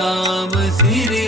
नाम सिरी